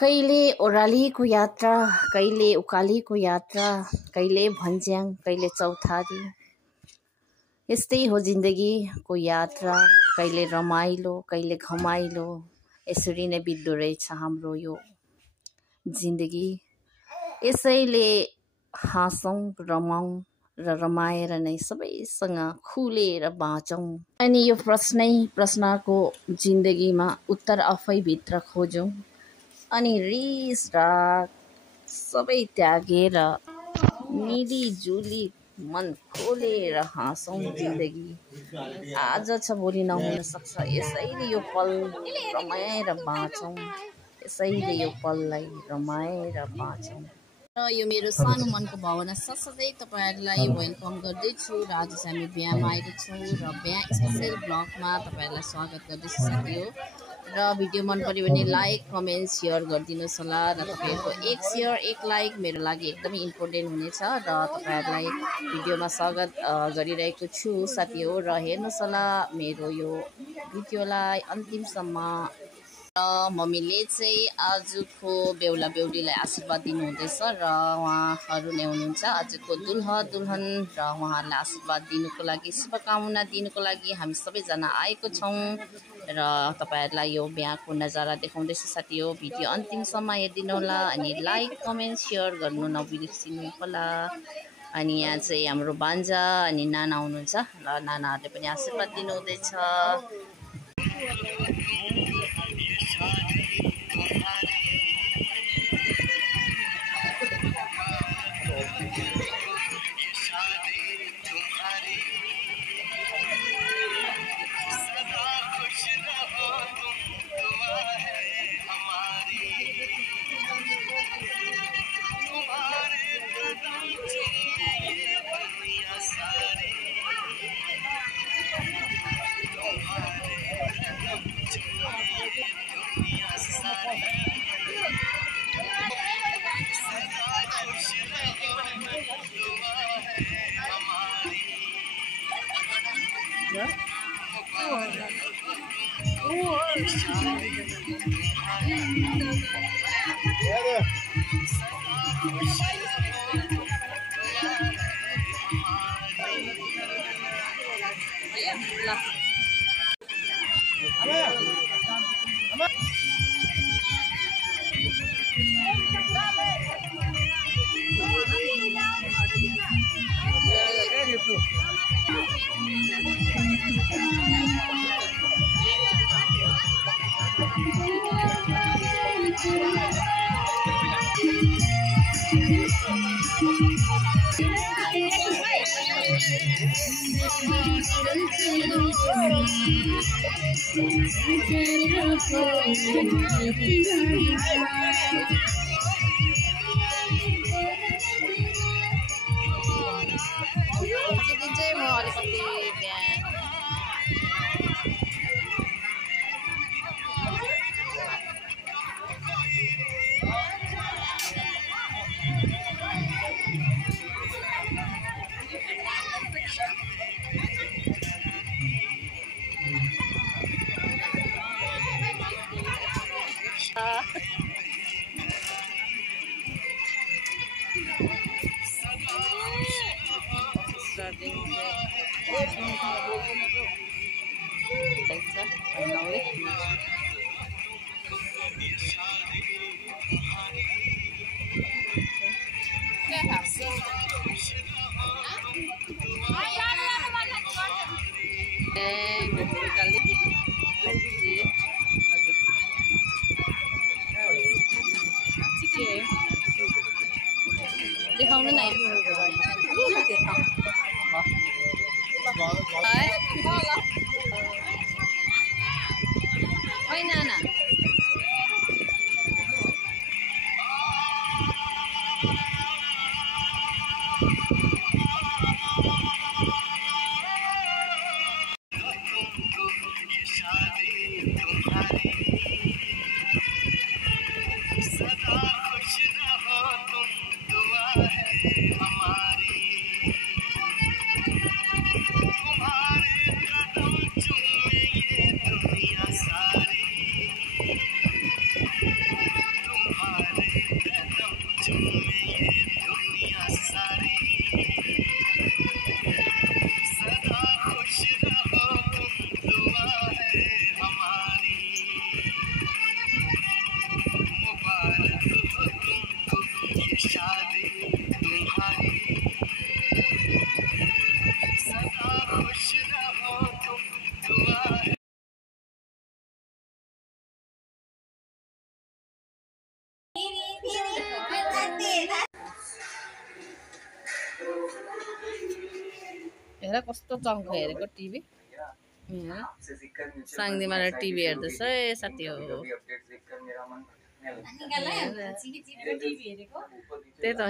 कहिले ओह्रालीको यात्रा, कहिले उकालीको यात्रा, कहिले भन्ज्याङ, कहिले चौथारी। यस्तै हो जिन्दगीको यात्रा, कहिले रमाइलो, कहिले घमाइलो। यसरी नै बित्दो रहेछ हाम्रो यो जिन्दगी। यसैले हाँसौँ, रमाउँ र रमाएर नै सबैसँग खुलेर बाँचौँ। अनि यो प्रश्नको जिन्दगीमा उत्तर आफैभित्र खोजौँ। अनि रिस राग सबै त्यागेर मिलिजुली मन खोलेर हाँसौँ। जिन्दगी आज छ भोलि नहुन सक्छ, यसैले यो पल रमाएर बाँचौँ। यसैले यो पललाई रमाएर बाँचौँ। र यो मेरो सानो मनको भावना साथसाथै तपाईँहरूलाई वेलकम गर्दैछु र आज चाहिँ हामी बिहामा आएको छौँ र बिहा स्पेसल ब्लगमा तपाईँहरूलाई स्वागत गर्दैछु साथी हो। र भिडियो मन पर्यो भने लाइक कमेन्ट सेयर गरिदिनुहोस् होला र तपाईँहरूको एक सेयर एक लाइक मेरो लागि एकदमै इम्पोर्टेन्ट हुनेछ र तपाईँहरूलाई भिडियोमा स्वागत गरिरहेको छु साथी हो। र हेर्नुहोस् होला मेरो यो भिडियोलाई अन्तिमसम्म। र मम्मीले चाहिँ आजको बेहुला बेहुलीलाई आशीर्वाद दिनुहुँदैछ र उहाँहरू नै हुनुहुन्छ आजको दुल्हा दुल्हन र उहाँहरूलाई आशीर्वाद दिनुको लागि शुभकामना दिनुको लागि हामी सबैजना आएको छौँ र तपाईँहरूलाई यो बिहाको नजारा देखाउँदैछु साथी हो। भिडियो अन्तिमसम्म हेरिदिनु होला अनि लाइक कमेन्ट सेयर गर्नु नबिर्सिनु होला। अनि यहाँ चाहिँ हाम्रो बान्जा अनि नाना हुनुहुन्छ र नानाहरूले पनि आशीर्वाद दिनुहुँदैछ। देखाउनु न है नाना। हेर कस्तो चङ्ख हेरेको टिभी साङ्दीमा टिभी हेर्दैछ है साथी हो त्यही त